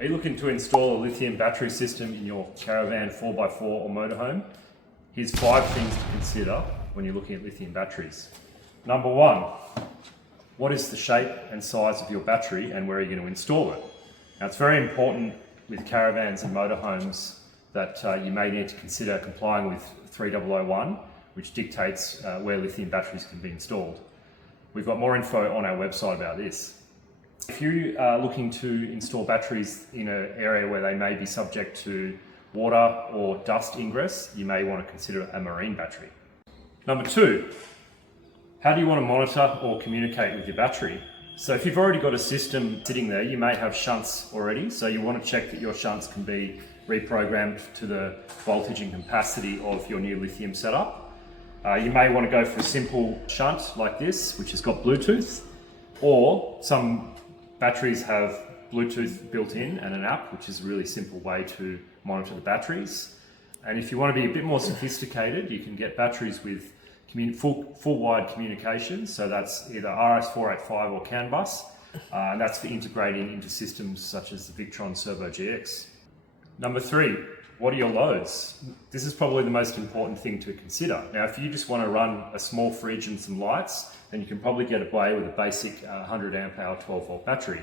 Are you looking to install a lithium battery system in your Caravan 4x4 or motorhome? Here's 5 things to consider when you're looking at lithium batteries. Number 1, what is the shape and size of your battery and where are you going to install it? Now it's very important with caravans and motorhomes that you may need to consider complying with 3001, which dictates where lithium batteries can be installed. We've got more info on our website about this. If you are looking to install batteries in an area where they may be subject to water or dust ingress, you may want to consider a marine battery. Number 2, how do you want to monitor or communicate with your battery? So if you've already got a system sitting there, you may have shunts already, so you want to check that your shunts can be reprogrammed to the voltage and capacity of your new lithium setup. You may want to go for a simple shunt like this, which has got Bluetooth, or some batteries have Bluetooth built in and an app, which is a really simple way to monitor the batteries. And if you want to be a bit more sophisticated, you can get batteries with full wide communication. So that's either RS485 or CAN bus, and that's for integrating into systems such as the Victron Servo GX. Number 3, what are your loads? This is probably the most important thing to consider. Now, if you just want to run a small fridge and some lights, then you can probably get away with a basic 100 amp hour 12 volt battery.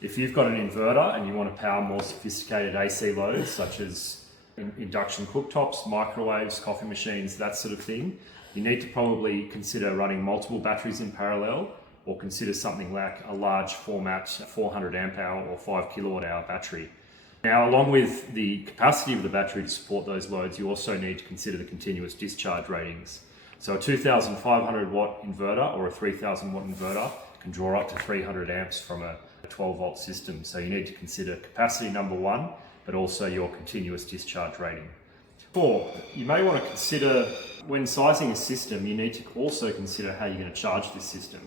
If you've got an inverter and you want to power more sophisticated AC loads, such as induction cooktops, microwaves, coffee machines, that sort of thing, you need to probably consider running multiple batteries in parallel, or consider something like a large format 400 amp hour or 5 kilowatt hour battery. Now, along with the capacity of the battery to support those loads, you also need to consider the continuous discharge ratings. So a 2,500 watt inverter or a 3,000 watt inverter can draw up to 300 amps from a 12 volt system. So you need to consider capacity, number 1, but also your continuous discharge rating. 4, you may want to consider, when sizing a system, you need to also consider how you're going to charge this system.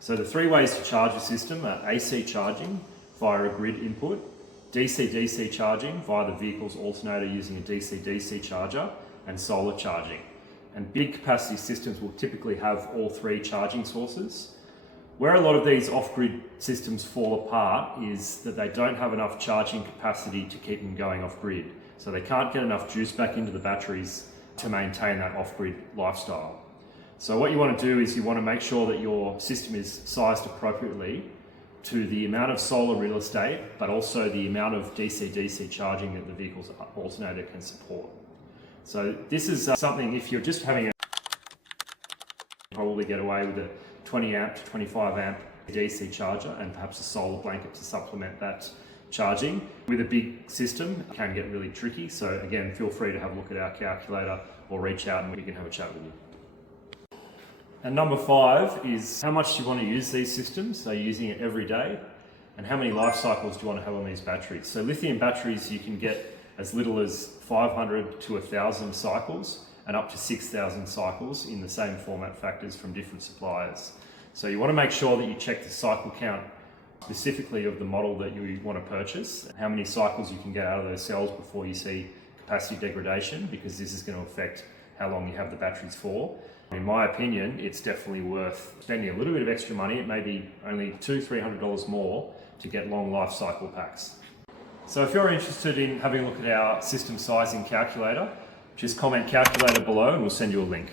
So the 3 ways to charge a system are AC charging via a grid input, DC-DC charging via the vehicle's alternator using a DC-DC charger, and solar charging. And big capacity systems will typically have all 3 charging sources. Where a lot of these off-grid systems fall apart is that they don't have enough charging capacity to keep them going off-grid. So they can't get enough juice back into the batteries to maintain that off-grid lifestyle. So what you want to do is you want to make sure that your system is sized appropriately to the amount of solar real estate, but also the amount of DC-DC charging that the vehicle's alternator can support. So this is something, if you're just having probably get away with a 20 amp to 25 amp DC charger and perhaps a solar blanket to supplement that charging. With a big system, it can get really tricky. So again, feel free to have a look at our calculator or reach out and we can have a chat with you. And number 5 is, how much do you want to use these systems? Are you using it every day? And how many life cycles do you want to have on these batteries? So lithium batteries, you can get as little as 500 to 1,000 cycles and up to 6,000 cycles in the same format factors from different suppliers. So you want to make sure that you check the cycle count specifically of the model that you want to purchase, how many cycles you can get out of those cells before you see capacity degradation, because this is going to affect how long you have the batteries for. In my opinion, it's definitely worth spending a little bit of extra money. It may be only $200-300 more to get long life cycle packs. So if you're interested in having a look at our system sizing calculator, just comment calculator below and we'll send you a link.